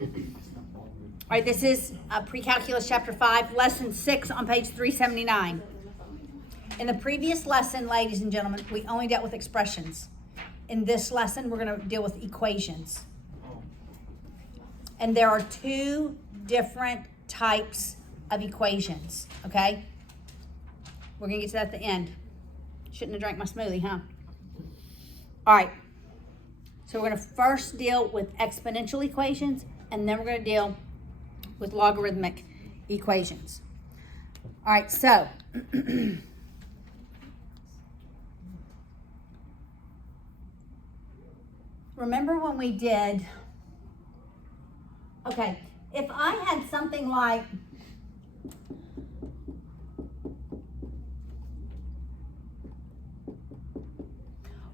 All right, this is Precalculus chapter 5, lesson 6 on page 379. In the previous lesson, ladies and gentlemen, we only dealt with expressions. In this lesson, we're going to deal with equations. And there are two different types of equations, okay? We're going to get to that at the end. Shouldn't have drank my smoothie, huh? All right. So we're going to first deal with exponential equations, and then we're going to deal with logarithmic equations. All right, so remember when we did, okay, if I had something like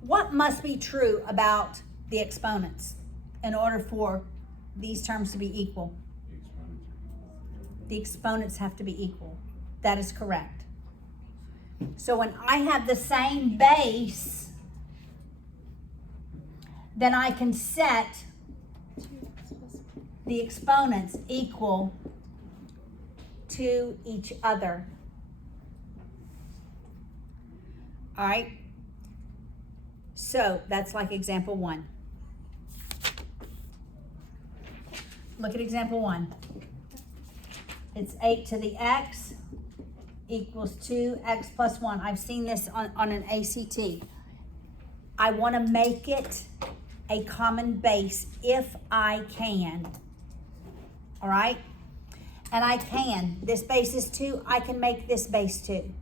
what must be true about the exponents in order for these terms to be equal? The exponents have to be equal. That is correct. So when I have the same base, then I can set the exponents equal to each other. All right? So that's like example 1. Look at example 1. It's 8 to the x equals 2x plus 1. I've seen this on an ACT. I want to make it a common base if I can. All right? And I can. This base is 2. I can make this base 2.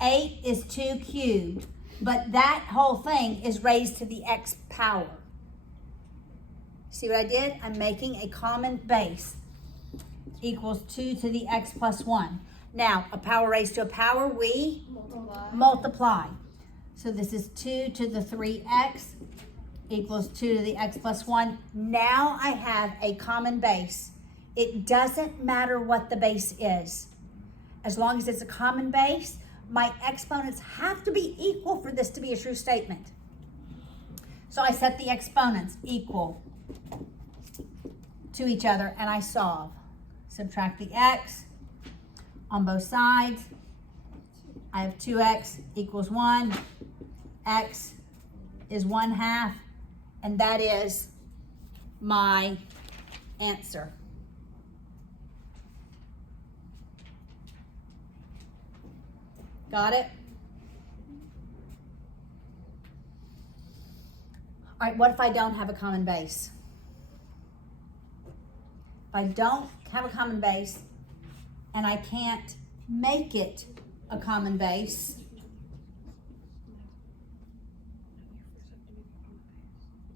8 is 2 cubed. But that whole thing is raised to the x power. See what I did? I'm making a common base equals 2 to the x plus 1. Now, a power raised to a power, we multiply. So this is 2 to the 3x equals 2 to the x plus 1. Now I have a common base. It doesn't matter what the base is. As long as it's a common base, my exponents have to be equal for this to be a true statement. So I set the exponents equal to each other and I solve. Subtract the x on both sides. I have 2x equals 1. X is 1/2, and that is my answer. Got it? All right, what if I don't have a common base? If I don't have a common base and I can't make it a common base,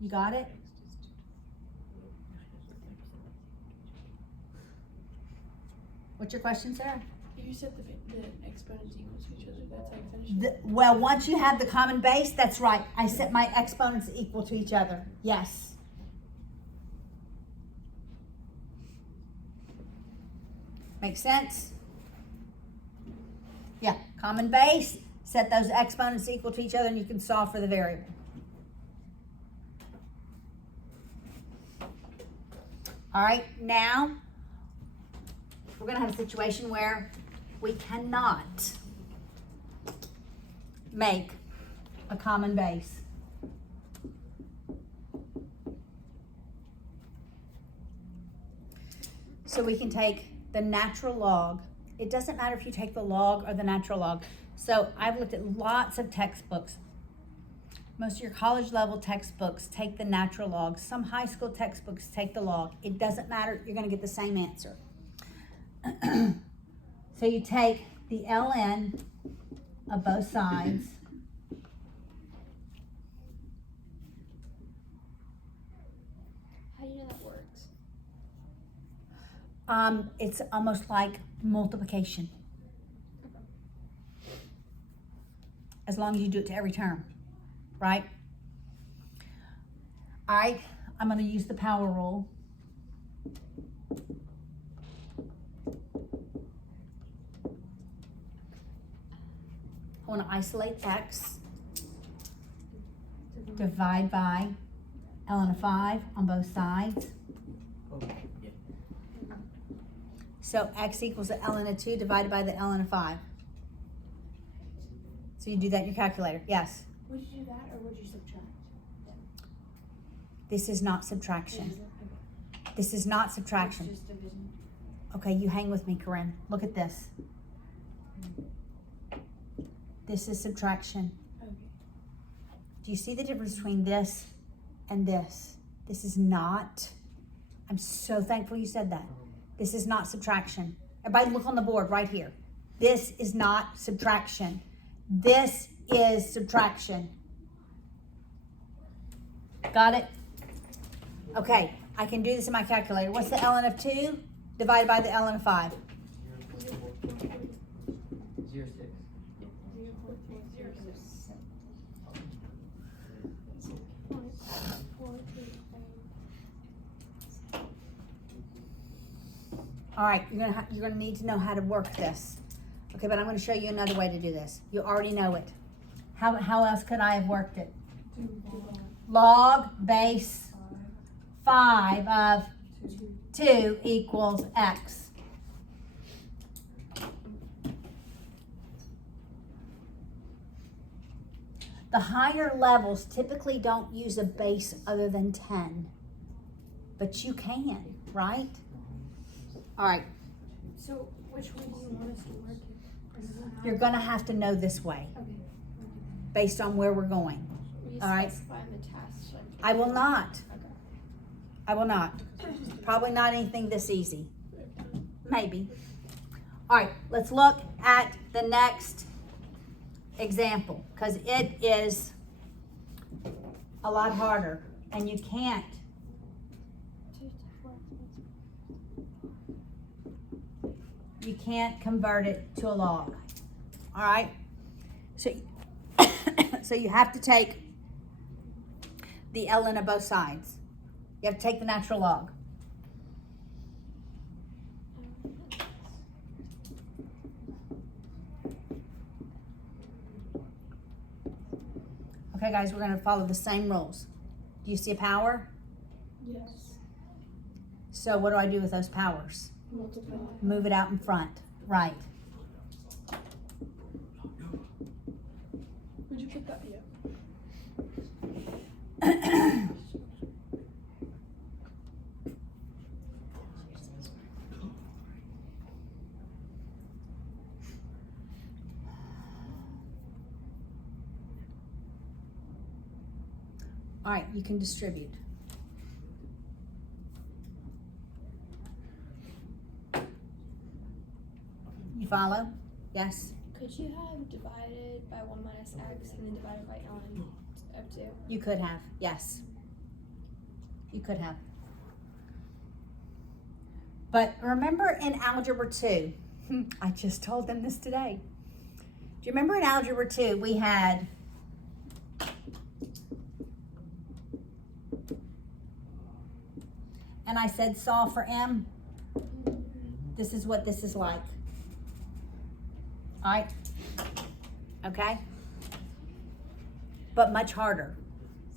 you got it? What's your question, Sarah? You said the exponents equal to each other. That's how you finish. Well, once you have the common base, that's right. I set my exponents equal to each other. Yes. Makes sense? Yeah, common base, set those exponents equal to each other and you can solve for the variable. All right, now we're going to have a situation where we cannot make a common base. So we can take the natural log. It doesn't matter if you take the log or the natural log. So I've looked at lots of textbooks. Most of your college level textbooks take the natural log. Some high school textbooks take the log. It doesn't matter. You're going to get the same answer. So you take the ln of both sides. How do you know that works? It's almost like multiplication. As long as you do it to every term, right? All right, I'm going to use the power rule. I want to isolate x, divide by ln of 5 on both sides. Oh, yeah. So x equals the ln of 2 divided by the ln of 5. So you do that in your calculator. Yes. Would you do that or would you subtract? This is not subtraction. Okay. This is not It's subtraction. just division. Okay, you hang with me, Corinne. Look at this. This is subtraction. Okay. Do you see the difference between this and this? This is not. I'm so thankful you said that. This is not subtraction. Everybody look on the board right here. This is not subtraction. This is subtraction. Got it? Okay, I can do this in my calculator. What's the ln of 2 divided by the ln of 5? 0.06. All right, you're gonna need to know how to work this. Okay, but I'm gonna show you another way to do this. You already know it. How else could I have worked it? Log base 5 of 2 equals x. The higher levels typically don't use a base other than 10, but you can, right? All right, So which way do you want us to work it? you're gonna have to know this way Okay. based on where we're going. Will you All right. specify in the task? I will not. Okay. I will not. Probably not anything this easy. Maybe. All right, let's look at the next example because it is a lot harder and you can't. You can't convert it to a log. All right? So, so you have to take the ln of both sides. You have to take the natural log. Okay, guys, we're going to follow the same rules. Do you see a power? Yes. So what do I do with those powers? Multiply. Move it out in front. Right. Would you put that? Yeah. All right, you can distribute. You follow? Yes? Could you have divided by 1 minus x and then divided by ln of 2? You could have. Yes. You could have. But remember in Algebra 2, I just told them this today. Do you remember in Algebra 2 we had and I said solve for m? This is what this is like. All right? Okay? But much harder.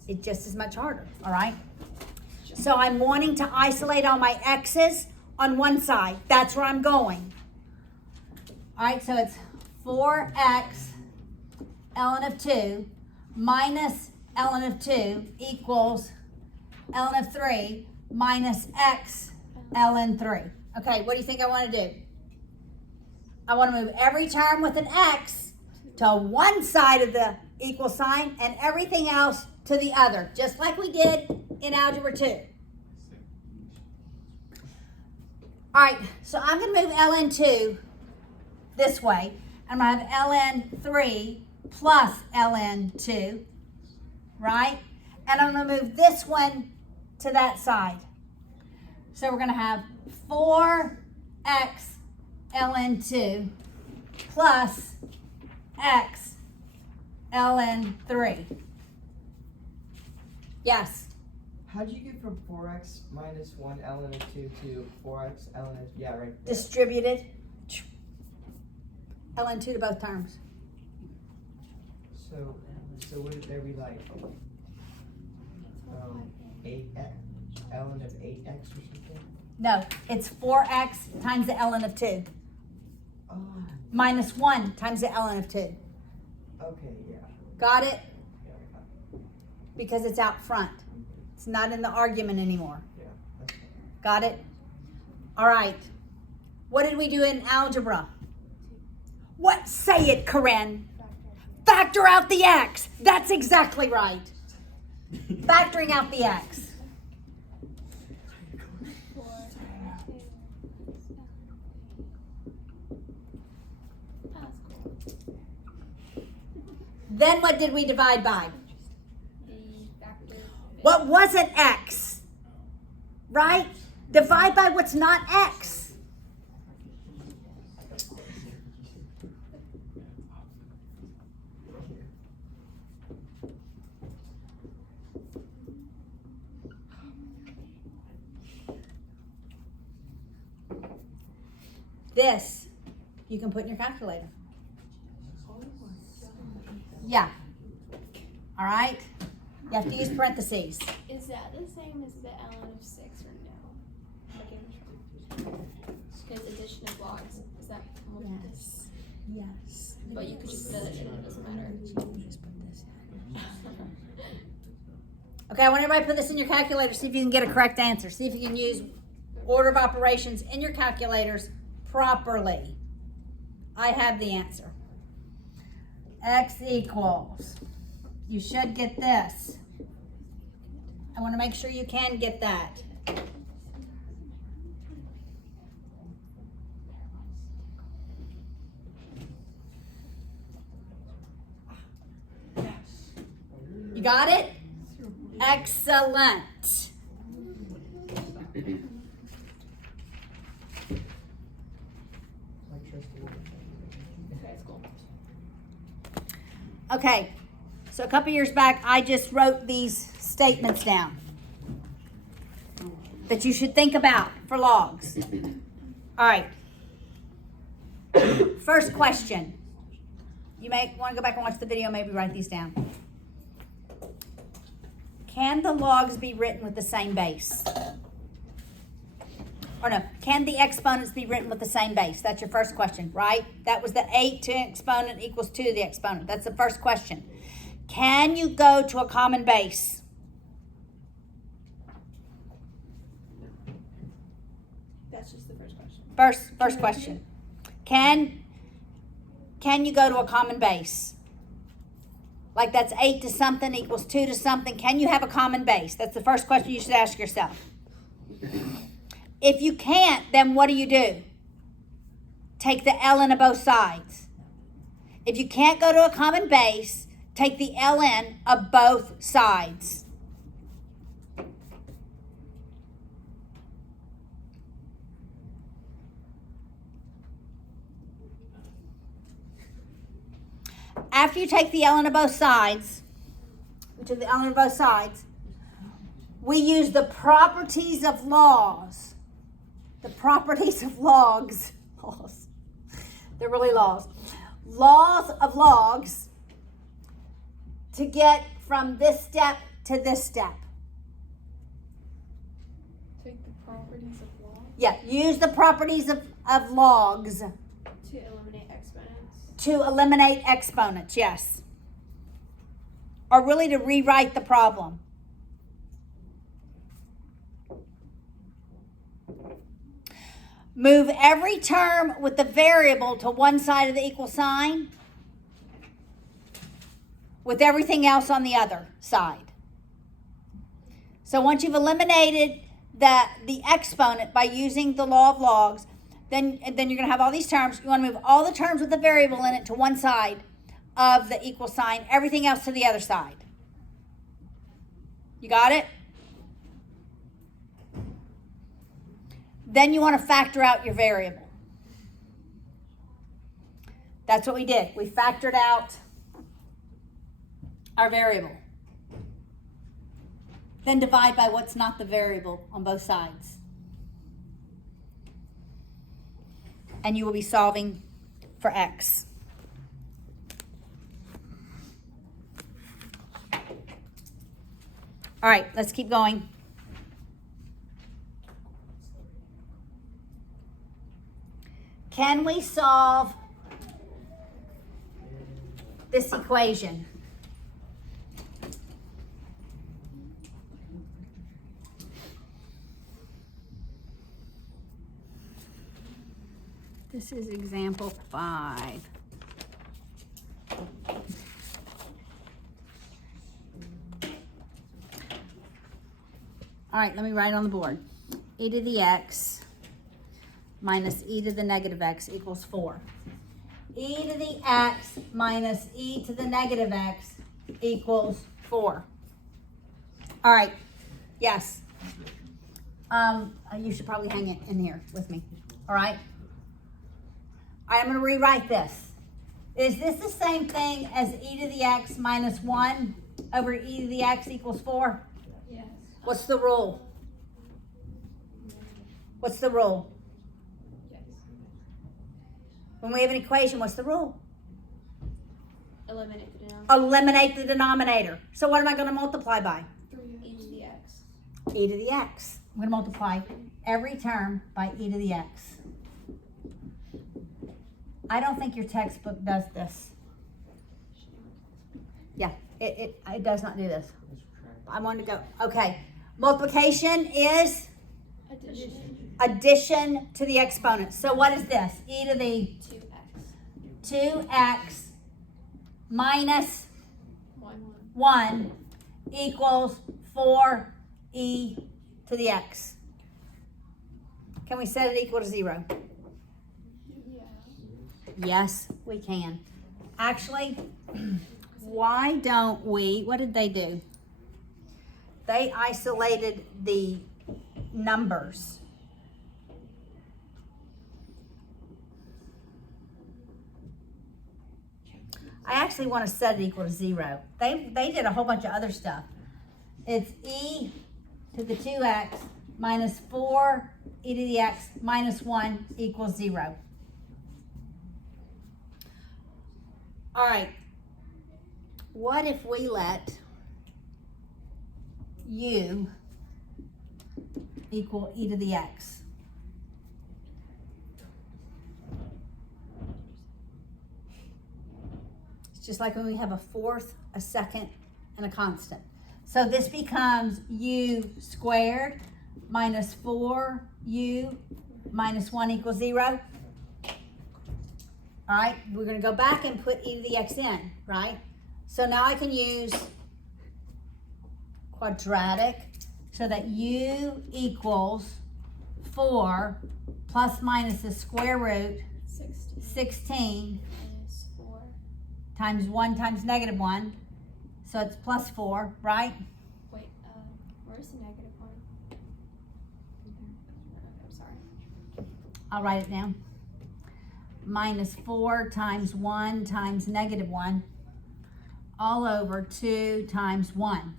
It just is much harder, all right? So I'm wanting to isolate all my x's on one side. That's where I'm going. All right, so it's 4x ln of 2 minus ln of 2 equals ln of 3 minus x ln 3. Okay, what do you think I want to do? I want to move every term with an x to one side of the equal sign and everything else to the other, just like we did in Algebra 2. All right, so I'm going to move ln 2 this way. I'm going to have ln 3 plus ln 2, right? And I'm going to move this one to that side. So we're going to have 4x ln 2 plus x ln 3. Yes? How do you get from 4x minus 1 ln of 2 to 4x ln of, yeah, right there. Distributed. ln 2 to both terms. So would it there be like, ln of 8x or something? No, it's 4x times the ln of 2. Oh, Minus 1 times the ln of 2. okay, yeah. Got it? Because it's out front. It's not in the argument anymore. Yeah, that's fine. Got it? All right. What did we do in algebra? What? Say it, Corinne. Factor out the x. That's exactly right. Factoring out the x. 4, 2, that's cool. Then what did we divide by? The factor. What wasn't x? Right? Divide by what's not x. This, you can put in your calculator. Yeah. All right? You have to use parentheses. Is that the same as the ln of 6 or no? Because addition of logs, is that more than this? Yes. But you could just put it in, it doesn't matter. Okay, I want everybody to put this in your calculator, see if you can get a correct answer. See if you can use order of operations in your calculators properly. I have the answer. X equals, you should get this. I want to make sure you can get that. You got it? Excellent. That's cool. Okay, so a couple years back, I just wrote these statements down that you should think about for logs. All right. First question. You may want to go back and watch the video, maybe write these down. Can the logs be written with the same base? Or no, can the exponents be written with the same base? That's your first question, right? That was the 8 to exponent equals 2 to the exponent. That's the first question. Can you go to a common base? That's just the first question. First question. Can you go to a common base? Like that's 8 to something equals 2 to something. Can you have a common base? That's the first question you should ask yourself. If you can't, then what do? Take the ln of both sides. If you can't go to a common base, take the ln of both sides. After you take the ln of both sides, we use the properties of laws. The properties of logs. Laws. They're really laws. Laws of logs to get from this step to this step. Take the properties of log Yeah, use the properties of logs to eliminate exponents. to eliminate exponents, yes. Or really to rewrite the problem. Move every term with the variable to one side of the equal sign with everything else on the other side. So once you've eliminated the exponent by using the law of logs, then you're going to have all these terms. You want to move all the terms with the variable in it to one side of the equal sign, everything else to the other side. You got it? Then you want to factor out your variable. That's what we did. We factored out our variable. Then divide by what's not the variable on both sides. And you will be solving for x. All right, let's keep going. Can we solve this equation? This is example 5. All right, let me write it on the board. E to the x minus e to the negative x equals 4. E to the x minus e to the negative x equals 4. All right, yes. You should probably hang it in here with me, all right? All right, I'm gonna rewrite this. Is this the same thing as e to the x minus 1 over e to the x equals 4? Yes. What's the rule? What's the rule? Yes. When we have an equation, what's the rule? Eliminate the denominator. Eliminate the denominator. So what am I gonna multiply by? 3 e to the x. E to the x. I'm gonna multiply every term by e to the x. I don't think your textbook does this. Yeah, it does not do this. I want to go, okay. Multiplication is addition to the exponent. So what is this? E to the 2x minus 1 equals 4e to the x. Can we set it equal to 0? Yes, we can. Actually, why don't we, what did they do? They isolated the numbers. I actually want to set it equal to 0. They did a whole bunch of other stuff. It's e to the 2x minus 4 e to the x minus 1 equals 0. All right, what if we let u equal e to the x? It's just like when we have a fourth, a second, and a constant. So this becomes u squared minus 4u minus 1 equals 0. All right, we're going to go back and put e to the x in, right? So now I can use quadratic so that u equals 4 plus minus the square root 16 minus 4. times 1 times negative 1. So it's plus 4, right? Wait, where's the negative 1? I'm sorry. I'll write it down. Minus 4 times 1 times negative 1 all over 2 times 1.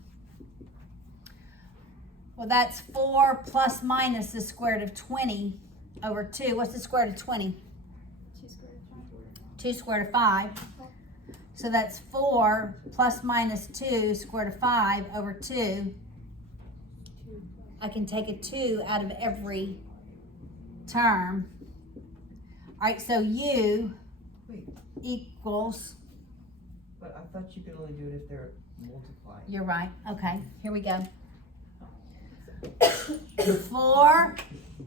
Well, that's 4 plus minus the square root of 20 over 2. What's the square root of 20? 2 squared 5. 2 square root of 5. So that's 4 plus minus 2 square root of 5 over 2. I can take a 2 out of every term. All right, so u equals, But I thought you could only do it if they're multiplying. you're right, okay, here we go. 4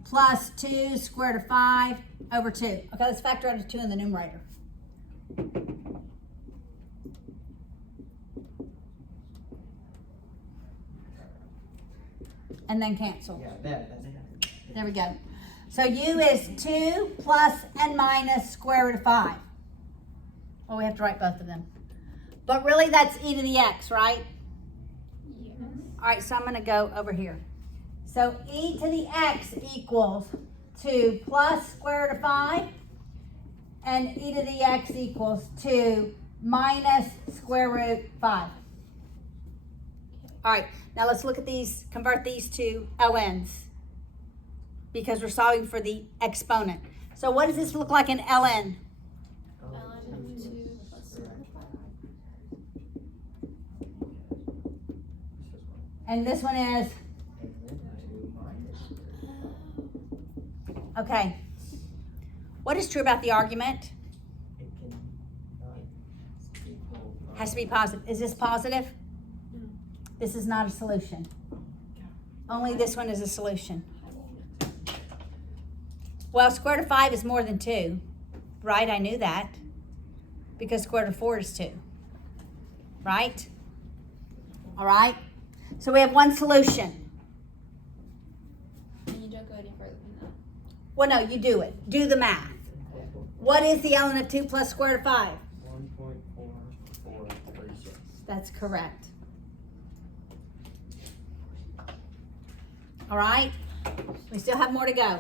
plus 2 square root of 5 over 2. Okay, let's factor out a 2 in the numerator. And then cancel. Yeah, that's There we go. So u is 2 plus and minus square root of 5. Well, we have to write both of them. But really that's e to the x, right? Yes. All right, so I'm going to go over here. So e to the x equals 2 plus square root of 5. And e to the x equals 2 minus square root 5. All right, now let's look at these, convert these to ln's, because we're solving for the exponent. So what does this look like in ln? ln of 2 plus square root of 5. And this one is, okay. What is true about the argument? It can not equal. Has to be positive. Is this positive? Mm. This is not a solution. Only this one is a solution. Well, square root of 5 is more than 2. Right? I knew that. Because square root of 4 is 2. Right? All right? So we have one solution. And you don't go any further than that. Well, no, you do it. Do the math. What is the ln of 2 plus square root of 5? 1.4436. That's correct. All right? We still have more to go.